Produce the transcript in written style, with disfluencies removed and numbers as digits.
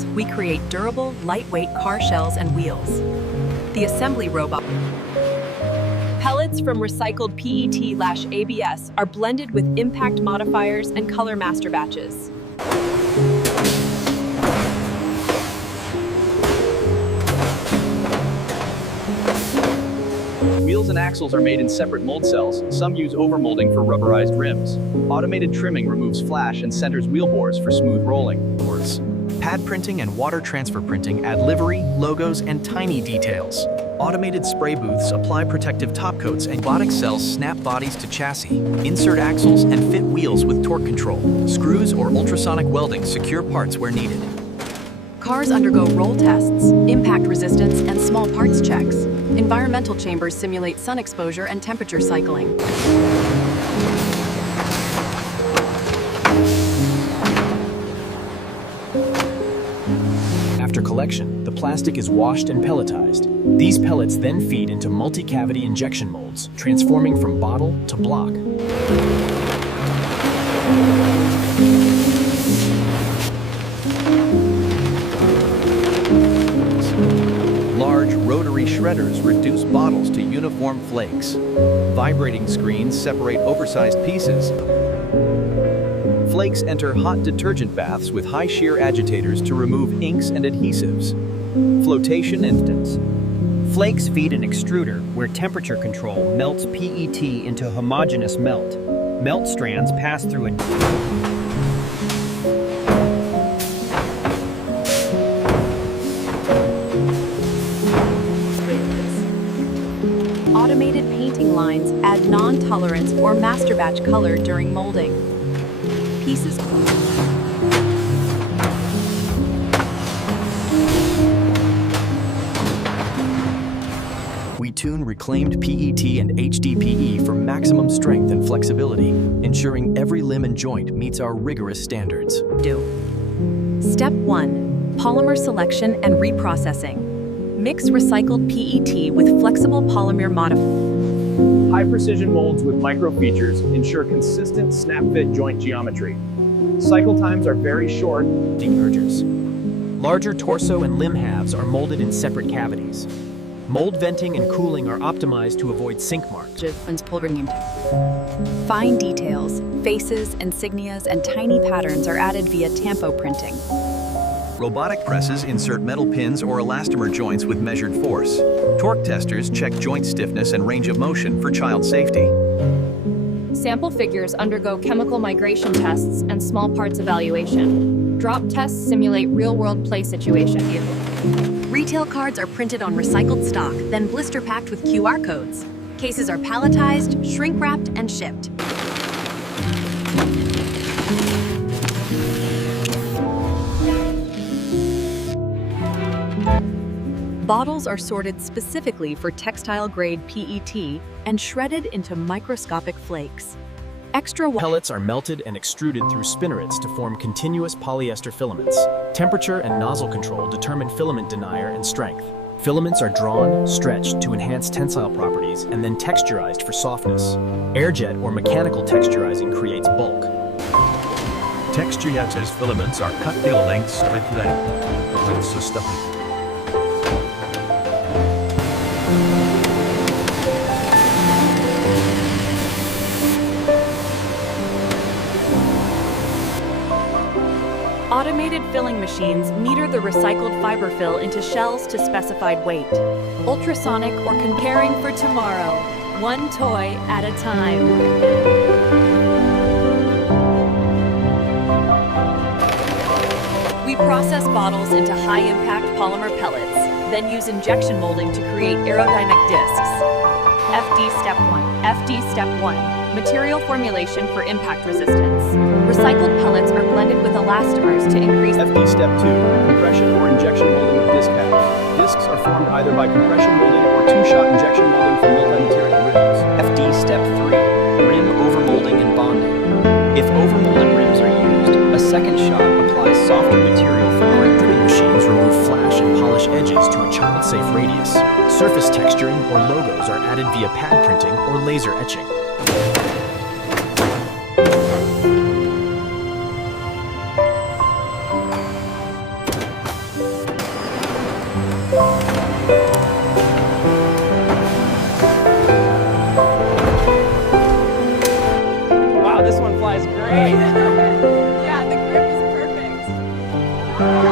pellets, we create durable, lightweight car shells and wheels. The assembly robot. Pellets from recycled PET/ABS are blended with impact modifiers and color master batches. Wheels and axles are made in separate mold cells. Some use overmolding for rubberized rims. Automated trimming removes flash and centers wheel bores for smooth rolling. Pad printing and water transfer printing add livery, logos, and tiny details. Automated spray booths apply protective top coats, and robotic cells snap bodies to chassis, insert axles, and fit wheels with torque control. Screws or ultrasonic welding secure parts where needed. Cars undergo roll tests, impact resistance, and small parts checks. Environmental chambers simulate sun exposure and temperature cycling. After collection, the plastic is washed and pelletized. These pellets then feed into multi-cavity injection molds, transforming from bottle to block. Large rotary shredders reduce bottles to uniform flakes. Vibrating screens separate oversized pieces. Flakes enter hot detergent baths with high shear agitators to remove inks and adhesives. Flotation instance. Flakes feed an extruder where temperature control melts PET into homogeneous melt. Melt strands pass through a Automated painting lines add non-tolerance or master batch color during molding. Pieces. We tune reclaimed PET and HDPE for maximum strength and flexibility, ensuring every limb and joint meets our rigorous standards. Step 1. Polymer selection and reprocessing. Mix recycled PET with flexible polymer modifiers. High-precision molds with micro-features ensure consistent snap-fit joint geometry. Cycle times are very short. Demergers. Larger torso and limb halves are molded in separate cavities. Mold venting and cooling are optimized to avoid sink marks. Fine details, faces, insignias, and tiny patterns are added via tampo printing. Robotic presses insert metal pins or elastomer joints with measured force. Torque testers check joint stiffness and range of motion for child safety. Sample figures undergo chemical migration tests and small parts evaluation. Drop tests simulate real-world play situations. Retail cards are printed on recycled stock, then blister packed with QR codes. Cases are palletized, shrink-wrapped, and shipped. Bottles are sorted specifically for textile-grade PET and shredded into microscopic flakes. Pellets are melted and extruded through spinnerets to form continuous polyester filaments. Temperature and nozzle control determine filament denier and strength. Filaments are drawn, stretched to enhance tensile properties, and then texturized for softness. Airjet or mechanical texturizing creates bulk. Texturized filaments are cut to length straight line. System. Automated filling machines meter the recycled fiber fill into shells to specified weight. Ultrasonic or comparing for tomorrow, one toy at a time. We process bottles into high-impact polymer pellets, then use injection molding to create aerodynamic discs. FD Step 1. FD Step 1. Material formulation for impact resistance. Recycled pellets are blended with elastomers to increase FD Step 2. Compression or injection molding of disc cavity. Discs are formed either by compression molding or two-shot injection molding for multi-material rims. FD Step 3. Rim overmolding and bonding. If overmolded rims are used, a second shot applies softer material for Printing machines remove flash and polish edges to a child-safe radius. Surface texturing or logos are added via pad printing or laser etching. Wow, this one flies great. Yeah, the grip is perfect.